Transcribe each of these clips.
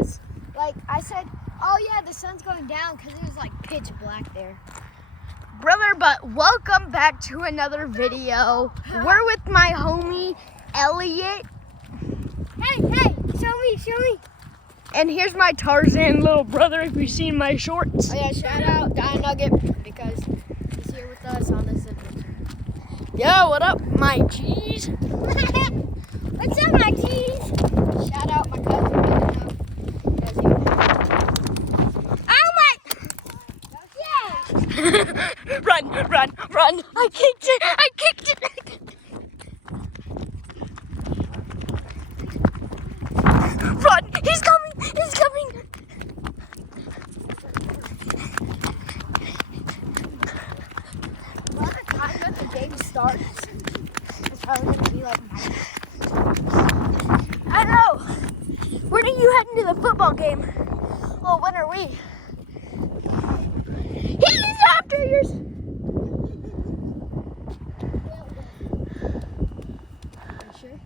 guys. Like I said, oh yeah, the sun's going down because it was like pitch black there. Brother, but welcome back to another video. We're with my homie, Elliot. Hey, show me. And here's my Tarzan little brother, if you've seen my shorts. Oh yeah, shout out Dino Nugget because he's here with us on this adventure. Yo, what up, my G's? What's up, my G's? Shout out my cousin. Oh my! Yeah! Run. I kicked it. Run, he's coming. By the time that the game starts, it's probably gonna be like I don't know. When are you heading to the football game? Well, when are we? He's after yours. sure.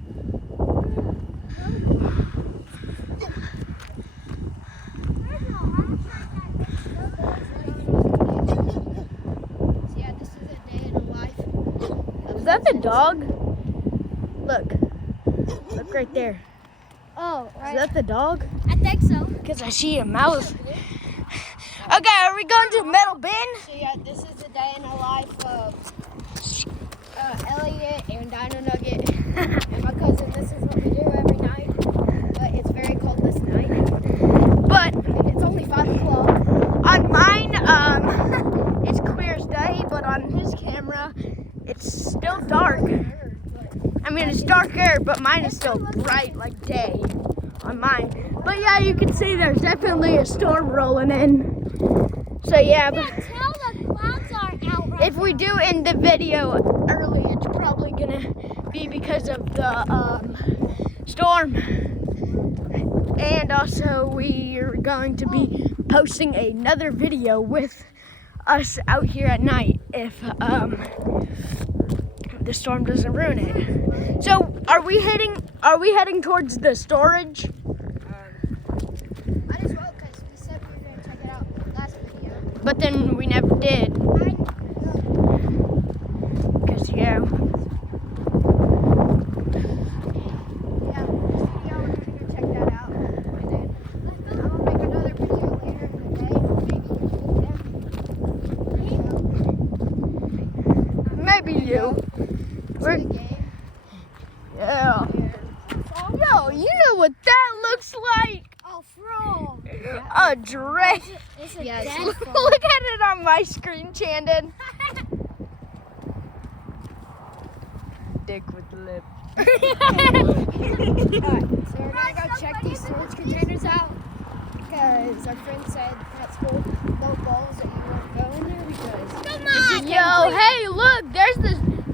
Yeah, this is a day in the life. Is that the dog? Look right there. Oh, Is right. that the dog? I think so. Because I see a mouth. Okay, are we going to Metal Bin? So yeah, this is the day in the life of Elliot and Dino Nugget and my cousin. This is what we do every night. But it's very cold this night. But And it's only 5 o'clock. on mine, it's clear as day, but on his camera, it's still dark. I mean, it's darker, but mine is still bright like day on mine. But yeah, you can see there's definitely a storm rolling in. So yeah, but Tell the clouds are out right if we do end the video early, it's probably gonna be because of the storm. And also, we're going to be posting another video with us out here at night if the storm doesn't ruin it. So, are we heading towards the storage? Might as well, because we said we were going to check it out last video. But then we never did. Because, yeah. Yeah, this video, we're going to go check that out. And then I'm going to make another video later in the day. Maybe you. We're, The game. yeah. Yo, you know what that looks like? Oh, bro. A dress. It's a Yes. dead Look phone. at it on my screen, Chandon. Dick with the lip. Alright, so we're gonna go check these storage containers out because our friend said that's full no balls that you won't go in there because Yo, hey, look,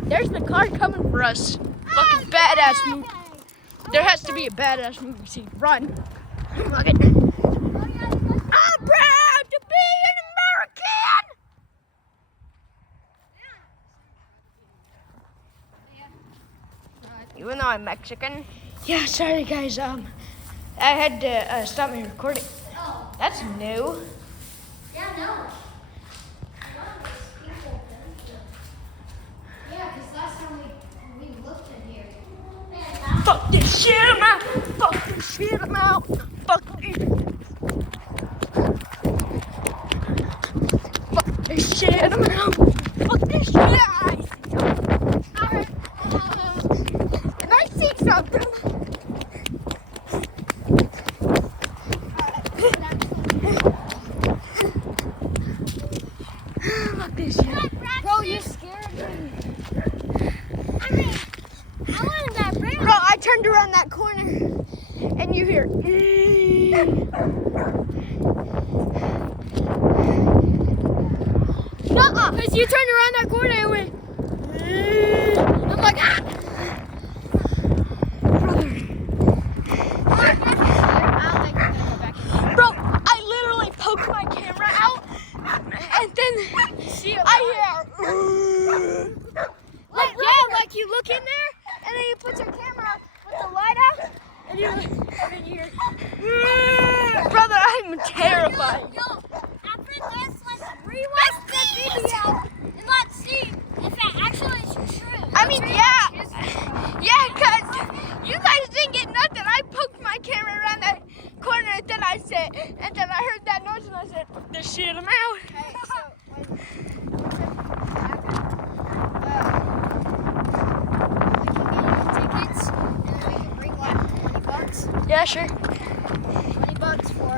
there's the car coming for us. Fucking badass movie. There has to be a badass movie scene. Run. Look at it. I'm proud to be an American. Even though I'm Mexican. Yeah, sorry guys. I had to stop my recording. That's new. yeah, no. Yeah, because last time we looked in here. Fuck this shit, I'm out. Fuck this shit, I'm out. Fuck this. Fuck this shit, I'm out. Fuck this shit. Can I see something? Fuck this shit. Bro, you scared me. I mean, I wanted that brand. Bro, I turned around that corner and you hear. Nuh-uh. Because you turned around that corner and went. I'm like, ah. Bro, I literally poked my camera out and then I hear. Like you look in there and then you put your camera with the light out and you hear. terrified. Yo, after this, let's rewatch the video and let's see if it actually is true. I mean, yeah, because you guys didn't get nothing. I poked my camera around the corner, and then I heard that noise, and I said, "This shit, I'm out." Okay, so when tickets, and then we can bring like $20. Yeah, sure. $20 for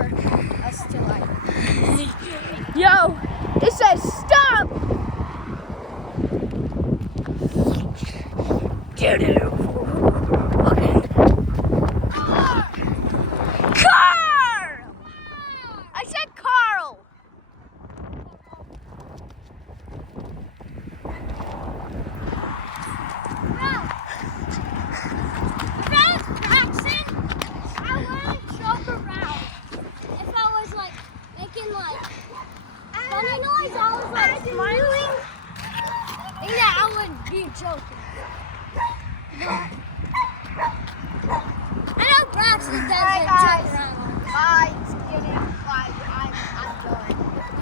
us to like. Yo, it says stop. Carl! I said Carl. If I was Braxton, I wouldn't joke around. If I was like making like funny noise, I was like smiling. And that I would be joking. I know Braxton doesn't Hi, joke guys. around. Mine's getting like I'm done.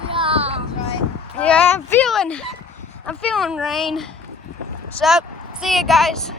Yeah. Right. Yeah, I'm feeling rain. So, see you guys.